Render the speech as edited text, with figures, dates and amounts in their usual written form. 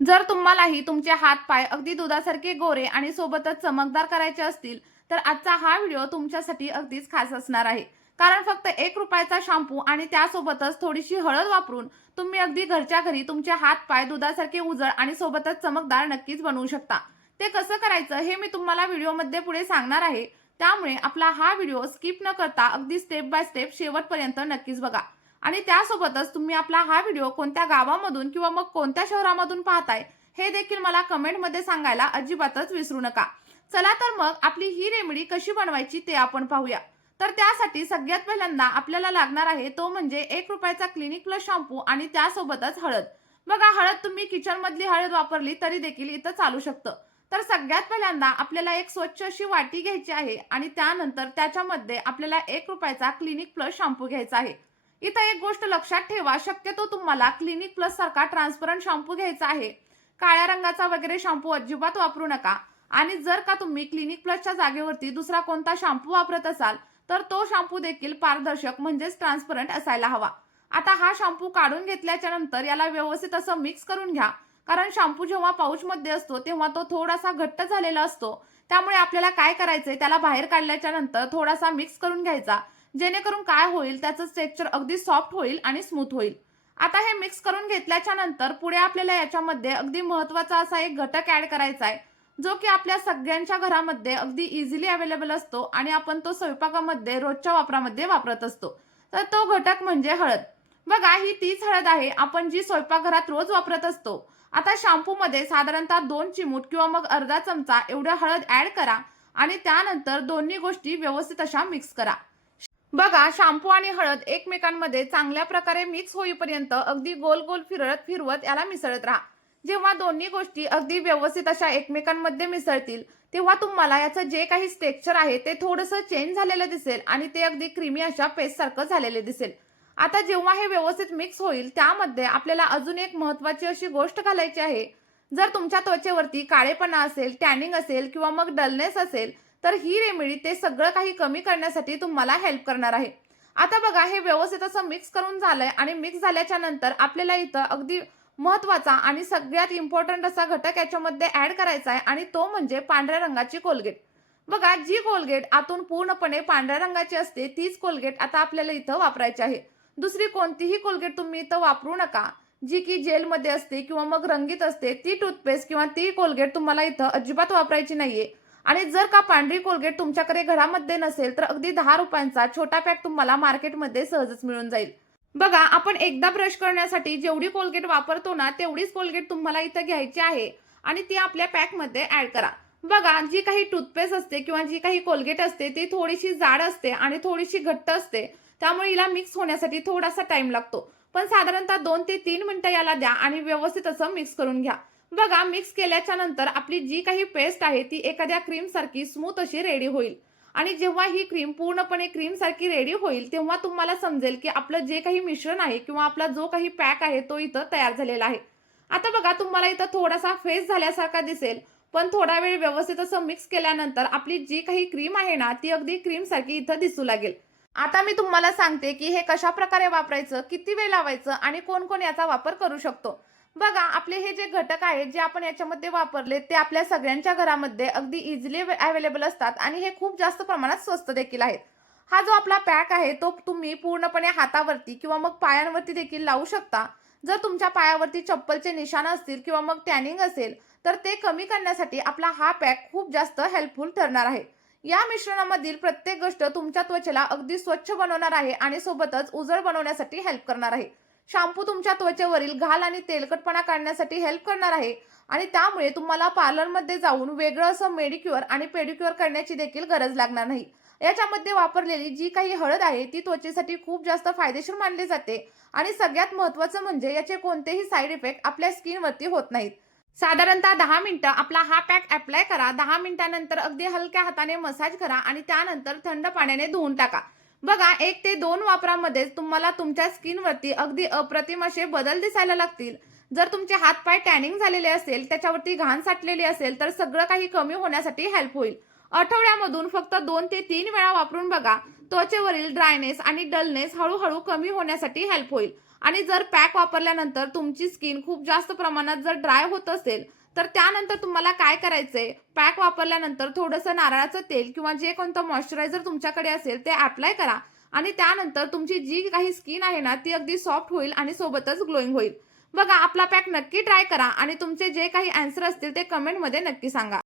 जर तुम्हालाही तुमचे हात-पाय अगदी दुधासारखे गोरे आणि सोबतच चमकदार करायचे असतील, तर आजचा हा व्हिडिओ तुमच्यासाठी अगदीच खास असणार आहे. कारण फक्त ₹1 शॅम्पू आणि त्यासोबतच थोडीशी हळद वापरून तुम्ही अगदी घरच्या घरी तुमचे हात-पाय दुधासारखे उजळ आणि सोबतच चमकदार नक्कीच बनवू शकता. ते कसं करायचं हे मी तुम्हाला व्हिडिओमध्ये पुढे सांगणार आहे. त्यामुळे आपला हा व्हिडिओ स्किप न करता अगदी स्टेप बाय स्टेप शेवटपर्यंत नक्कीच बघा. आणि त्यासोबतच तुम्ही आपला हा व्हिडिओ कोणत्या गावामधून किंवा मग कोणत्या शहरामधून पाहताय हे देखील मला कमेंटमध्ये सांगायला अजिबातच विसरू नका. चला तर मग आपली ही रेमेडी कशी बनवायची ते आपण पाहूया. तर त्यासाठी सगळ्यात पहिल्यांदा आपल्याला लागणार आहे तो म्हणजे ₹1 क्लिनिक प्लस शॅम्पू आणि त्यासोबतच हळद. बघा, हळद तुम्ही किचनमधली हळद वापरली तरी देखील इथं चालू शकतं. तर सगळ्यात पहिल्यांदा आपल्याला एक स्वच्छ अशी वाटी घ्यायची आहे आणि त्यानंतर त्याच्यामध्ये आपल्याला ₹1 क्लिनिक प्लस शॅम्पू घ्यायचा आहे. इथं एक गोष्ट लक्षात ठेवा, शक्यतो तुम्हाला क्लिनिक प्लस सारखा ट्रान्सपरंट शॅम्पू घ्यायचा आहे. काळ्या रंगाचा वगैरे शॅम्पू अजिबात वापरू नका. आणि जर का तुम्ही क्लिनिक प्लसच्या जागेवरती दुसरा कोणता शॅम्पू वापरत असाल, तर तो शॅम्पू देखील पारदर्शक म्हणजेच ट्रान्सपरंट असायला हवा. आता हा शॅम्पू काढून घेतल्याच्या नंतर याला व्यवस्थित असं मिक्स करून घ्या. कारण शॅम्पू जेव्हा पाऊचमध्ये असतो तेव्हा तो थोडासा घट्ट झालेला असतो. त्यामुळे आपल्याला काय करायचंय, त्याला बाहेर काढल्याच्या नंतर थोडासा मिक्स करून घ्यायचा. जेणेकरून काय होईल, त्याचं टेक्स्चर अगदी सॉफ्ट होईल आणि स्मूथ होईल. आता हे मिक्स करून घेतल्याच्या नंतर पुढे आपल्याला याच्यामध्ये अगदी महत्त्वाचा असा एक घटक ॲड करायचा आहे, जो की आपल्या सगळ्यांच्या घरामध्ये अगदी इझिली अवेलेबल असतो आणि आपण तो स्वयंपाकामध्ये रोजच्या वापरामध्ये वापरत असतो. तर तो घटक म्हणजे हळद. बघा, ही तीच हळद आहे आपण जी स्वयंपाकघरात रोज वापरत असतो. आता शॅम्पूमध्ये साधारणतः 2 चिमूट किंवा मग अर्धा चमचा एवढं हळद ॲड करा आणि त्यानंतर दोन्ही गोष्टी व्यवस्थित अशा मिक्स करा. बघा, शॅम्पू आणि हळद एकमेकांमध्ये चांगल्या प्रकारे मिक्स होईपर्यंत अगदी गोल गोल फिरवत फिरवत याला मिसळत राहा. जेव्हा दोन्ही गोष्टी अगदी व्यवस्थित अशा एकमेकांमध्ये मिसळतील, तेव्हा तुम्हाला याचं जे काही टेक्स्चर आहे ते थोडंसं चेंज झालेलं दिसेल आणि ते अगदी क्रीमी अशा पेस्ट सारखं झालेले दिसेल. आता जेव्हा हे व्यवस्थित मिक्स होईल, त्यामध्ये आपल्याला अजून एक महत्त्वाची अशी गोष्ट घालायची आहे. जर तुमच्या त्वचेवरती काळेपणा असेल, टॅनिंग असेल किंवा मग डलनेस असेल, तर ही रेमेडी ते सगळं काही कमी करण्यासाठी तुम्हाला हेल्प करणार आहे. आता बघा, हे व्यवस्थित असं मिक्स करून झालंय आणि मिक्स झाल्याच्या नंतर आपल्याला इथं अगदी महत्त्वाचा आणि सगळ्यात इम्पॉर्टंट असा घटक याच्यामध्ये ॲड करायचा आहे आणि तो म्हणजे पांढऱ्या रंगाची कोलगेट. बघा, जी कोलगेट आतून पूर्णपणे पांढऱ्या रंगाची असते तीच कोलगेट आता आपल्याला इथं वापरायची आहे. दुसरी कोणतीही कोलगेट तुम्ही इथं वापरू नका. जी की जेलमध्ये असते किंवा मग रंगीत असते ती टूथपेस्ट किंवा ती कोलगेट तुम्हाला इथं अजिबात वापरायची नाहीये. आणि जर का पांढरी कोलगेट तुमच्याकडे घरामध्ये नसेल, तर अगदी ₹10 छोटा पॅक तुम्हाला मार्केटमध्ये सहजच मिळून जाईल. बघा, आपण एकदा ब्रश करण्यासाठी जेवढी कोलगेट वापरतो ना, तेवढीच कोलगेट तुम्हाला इथं घ्यायची आहे आणि ती आपल्या पॅकमध्ये ॲड करा. बघा, जी काही टूथपेस्ट असते किंवा जी काही कोलगेट असते ती थोडीशी जाड असते आणि थोडीशी घट्ट असते. त्यामुळे हिला मिक्स होण्यासाठी थोडासा टाईम लागतो. पण साधारणतः 2 ते 3 मिनिटं याला द्या आणि व्यवस्थित असं मिक्स करून घ्या. बघा, मिक्स केल्याच्या नंतर आपली जी काही पेस्ट आहे ती एखाद्या क्रीम सारखी स्मूथ अशी रेडी होईल. आणि जेव्हा ही क्रीम पूर्णपणे क्रीम सारखी रेडी होईल, तेव्हा तुम्हाला समजेल की आपलं जे काही मिश्रण आहे किंवा आपला जो काही पॅक आहे तो इथं तयार झालेला आहे. आता बघा, तुम्हाला इथं थोडासा फेस झाल्यासारखा दिसेल, पण थोडा वेळ व्यवस्थित असं मिक्स केल्यानंतर आपली जी काही क्रीम आहे ना, ती अगदी क्रीम सारखी इथं दिसू लागेल. आता मी तुम्हाला सांगते की हे कशा प्रकारे वापरायचं, किती वेळ लावायचं आणि कोण कोण याचा वापर करू शकतो. बघा, आपले हे जे घटक आहेत जे आपण याच्यामध्ये वापरले ते आपल्या सगळ्यांच्या घरामध्ये अगदी इझिली अवेलेबल असतात आणि हे खूप जास्त प्रमाणात स्वस्त देखील आहेत. हा जो आपला पॅक आहे तो तुम्ही पूर्णपणे हातावरती किंवा मग पायांवरती देखील लावू शकता. जर तुमच्या पायावरती चप्पलचे निशाण असतील किंवा मग टॅनिंग असेल, तर ते कमी करण्यासाठी आपला हा पॅक खूप जास्त हेल्पफुल ठरणार आहे. या मिश्रणामधील प्रत्येक गोष्ट तुमच्या त्वचेला अगदी स्वच्छ बनवणार आहे आणि सोबतच उजळ बनवण्यासाठी हेल्प करणार आहे. शॅम्पू तुमच्या त्वचेवरील घाल आणि तेलकटपणा काढण्यासाठी हेल्प करणार आहे आणि त्यामुळे तुम्हाला पार्लरमध्ये जाऊन वेगळं असं मेडिक्युअर आणि पेडिक्युअर करण्याची देखील गरज लागणार नाही. याच्यामध्ये वापरलेली जी काही हळद आहे ती त्वचेसाठी खूप जास्त फायदेशीर मानली जाते आणि सगळ्यात महत्त्वाचं म्हणजे याचे कोणतेही साईड इफेक्ट आपल्या स्किनवरती होत नाहीत. साधारणतः 10 मिनिटं आपला हा पॅक अप्लाय करा. 10 मिनिटांनंतर अगदी हलक्या हाताने मसाज करा आणि त्यानंतर थंड पाण्याने धुवून टाका. बघा, 1 ते 2 वापरामध्येच तुम्हाला तुमच्या स्किनवरती अगदी अप्रतिम असे बदल दिसायला लागतील. जर तुमचे हात-पाय टॅनिंग झालेले असेल, त्याच्यावरती घाण साठलेली असेल, तर सगळं काही कमी होण्यासाठी हेल्प होईल. आठवड्यामधून फक्त 2 ते 3 वेळा वापरून बघा. त्वचेवरील ड्रायनेस आणि डलनेस हळूहळू कमी होण्यासाठी हेल्प होईल. आणि जर पॅक वापरल्यानंतर तुमची स्किन खूप जास्त प्रमाणात जर ड्राय होत असेल, तर त्यानंतर तुम्हाला काय करायचंय, पॅक वापरल्यानंतर थोडंसं नारळाचं तेल किंवा जे कोणतं मॉइश्चरायझर तुमच्याकडे असेल ते अप्लाय करा आणि त्यानंतर तुमची जी काही स्किन आहे ना, ती अगदी सॉफ्ट होईल आणि सोबतच ग्लोईंग होईल. बघा, आपला पॅक नक्की ट्राय करा आणि तुमचे जे काही आन्सर असतील ते कमेंटमध्ये नक्की सांगा.